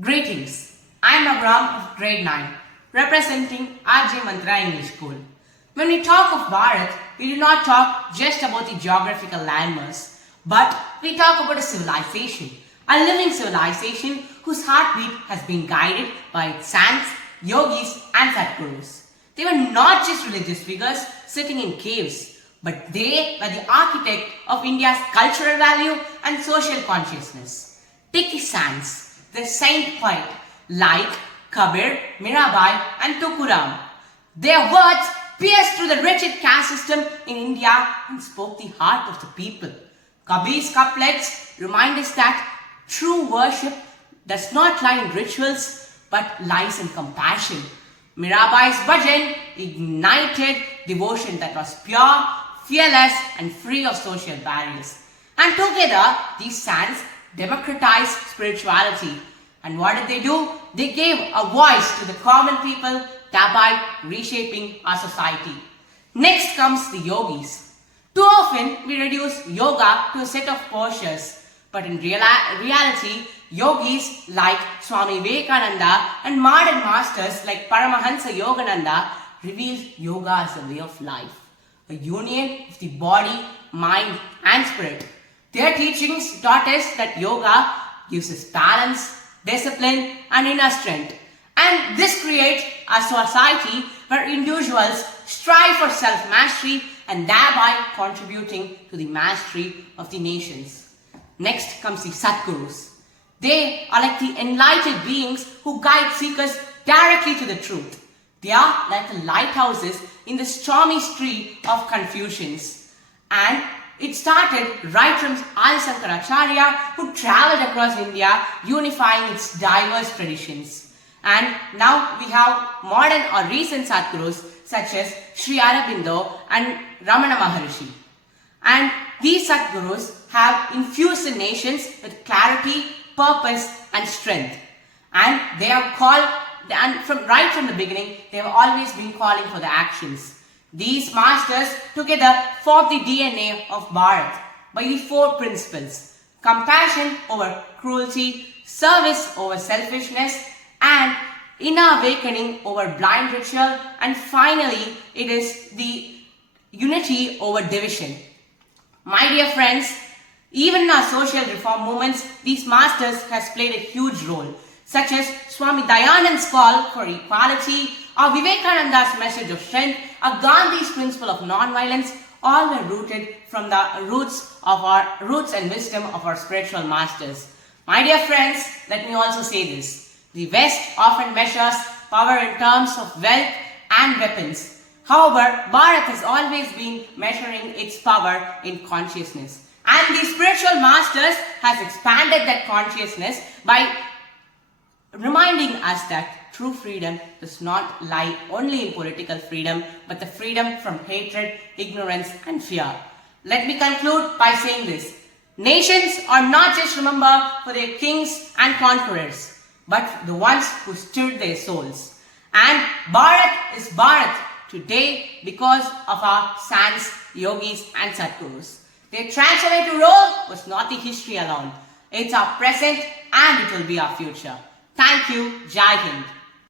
Greetings. I am Abram of grade 9, representing RJ Mantra English School. When we talk of Bharat, we do not talk just about the geographical landmarks, but we talk about a civilization, a living civilization whose heartbeat has been guided by its saints, yogis and sadgurus. They were not just religious figures sitting in caves, but they were the architect of India's cultural value and social consciousness. Take the saints, the saint poet like Kabir, Mirabai and Tukaram. Their words pierced through the rigid caste system in India and spoke the heart of the people. Kabir's couplets remind us that true worship does not lie in rituals but lies in compassion. Mirabai's bhajan ignited devotion that was pure, fearless and free of social barriers. And together, these saints democratized spirituality. And what did they do? They gave a voice to the common people, thereby reshaping our society. Next comes the yogis. Too often, we reduce yoga to a set of postures. But in reality, yogis like Swami Vivekananda and modern masters like Paramahansa Yogananda revealed yoga as a way of life, a union of the body, mind and spirit. Their teachings taught us that yoga gives us balance, discipline and inner strength. And this creates a society where individuals strive for self-mastery and thereby contributing to the mastery of the nations. Next comes the Sadgurus. They are like the enlightened beings who guide seekers directly to the truth. They are like the lighthouses in the stormy street of confusions. And it started right from Adi Shankaracharya, who travelled across India, unifying its diverse traditions. And now we have modern or recent Sadgurus such as Sri Aurobindo and Ramana Maharishi. And these Sadgurus have infused the nations with clarity, purpose and strength. And they have called, and right from the beginning, they have always been calling for the actions. These masters together form the DNA of Bharat by the four principles: compassion over cruelty, service over selfishness, and inner awakening over blind ritual, and finally it is the unity over division. My dear friends, even in our social reform movements, these masters has played a huge role, such as Swami Dayanand's call for equality, or Vivekananda's message of strength, or Gandhi's principle of non-violence. All were rooted from the roots and wisdom of our spiritual masters. My dear friends, let me also say this. The West often measures power in terms of wealth and weapons. However, Bharat has always been measuring its power in consciousness. And the spiritual masters has expanded that consciousness by reminding us that true freedom does not lie only in political freedom, but the freedom from hatred, ignorance and fear. Let me conclude by saying this. Nations are not just remembered for their kings and conquerors, but the ones who stirred their souls. And Bharat is Bharat today because of our saints, yogis and sadgurus. Their transformative role was not the history alone. It's our present and it will be our future. Thank you. Jai Hind.